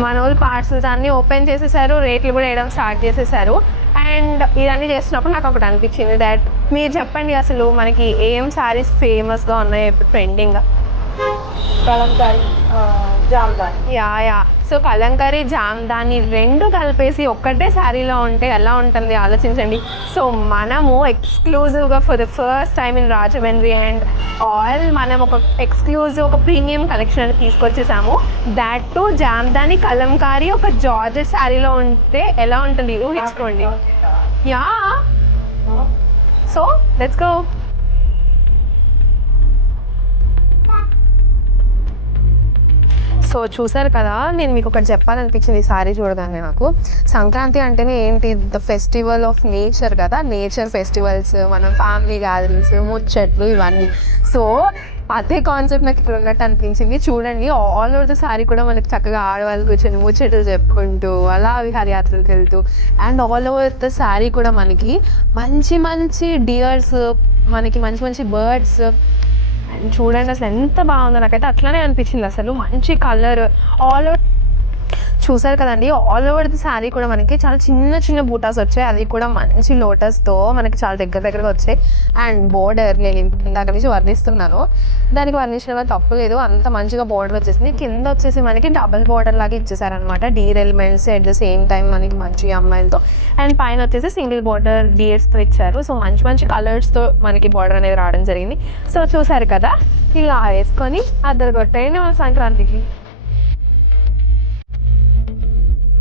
మన వాళ్ళు పార్సల్స్ అన్నీ ఓపెన్ చేసేసారు, రేట్లు కూడా వేయడం స్టార్ట్ చేసేసారు. అండ్ ఇవన్నీ చేస్తున్నప్పుడు నాకు ఒకటి అనిపించింది దాట్ మీరు చెప్పండి అసలు మనకి ఏం శారీస్ ఫేమస్గా ఉన్నాయి ఇప్పుడు ట్రెండింగ్గా? కలంకారీ, జామ్దాని. యా. సో కలంకారీ జామ్దాని రెండు కలిపేసి ఒక్కటే శారీలో ఉంటే ఎలా ఉంటుంది ఆలోచించండి. సో మనము ఎక్స్క్లూజివ్గా for the first time in Rajahmundry and all మనం ఒక ఎక్స్క్లూజివ్ ఒక ప్రీమియం కలెక్షన్ తీసుకొచ్చేసాము. దాట్ టు జామ్దాని కలంకారీ ఒక జార్జెట్ శారీలో ఉంటే ఎలా ఉంటుంది ఊహించుకోండి. Yeah, so let's go. So చూసారు కదా, నేను మీకు ఒకటి చెప్పాలనిపించింది ఈ సారీ చూడగానే. నాకు సంక్రాంతి అంటేనే ఏంటి, ద ఫెస్టివల్ ఆఫ్ నేచర్ కదా, నేచర్ ఫెస్టివల్స్, మనం ఫ్యామిలీ గ్యాదరింగ్స్, ముచ్చట్లు ఇవన్నీ. సో అదే కాన్సెప్ట్ నాకు ఇక్కడ ఉన్నట్టు అనిపించింది. చూడండి, ఆల్ ఓవర్ ద సారీ కూడా మనకి చక్కగా ఆడవాళ్ళు కూర్చొని ముచ్చట్లు చెప్పుకుంటూ అలా విహారయాత్రలకు వెళ్తూ and all over the sorry కూడా మనకి మంచి మంచి డియర్స్, మనకి మంచి మంచి బర్డ్స్. చూడండి అసలు ఎంత బాగుందో, నాకైతే అట్లానే అనిపించింది. అసలు మంచి కలర్ ఆల్ ఓవర్ చూసారు కదండి. ఆల్ ఓవర్ ది శారీ కూడా మనకి చాలా చిన్న చిన్న బూటాస్ వచ్చాయి, అది కూడా మంచి లోటస్తో మనకి చాలా దగ్గరగా వచ్చాయి. అండ్ బోర్డర్ నేను ఇందాక నుంచి వర్ణిస్తున్నాను, దానికి వర్ణించడం వల్ల తప్పు లేదు, అంత మంచిగా బోర్డర్ వచ్చేసింది. కింద వచ్చేసి మనకి డబల్ బోర్డర్ లాగా ఇచ్చేసారనమాట, deer elements at the same time మనకి మంచి అమ్మాయిలతో. అండ్ పైన వచ్చేసి సింగిల్ బోర్డర్ డియర్స్తో ఇచ్చారు. సో మంచి మంచి కలర్స్తో మనకి బోర్డర్ అనేది రావడం జరిగింది. సో చూసారు కదా, ఇలా వేసుకొని అద్దరు కొట్టేయండి మన సంక్రాంతికి.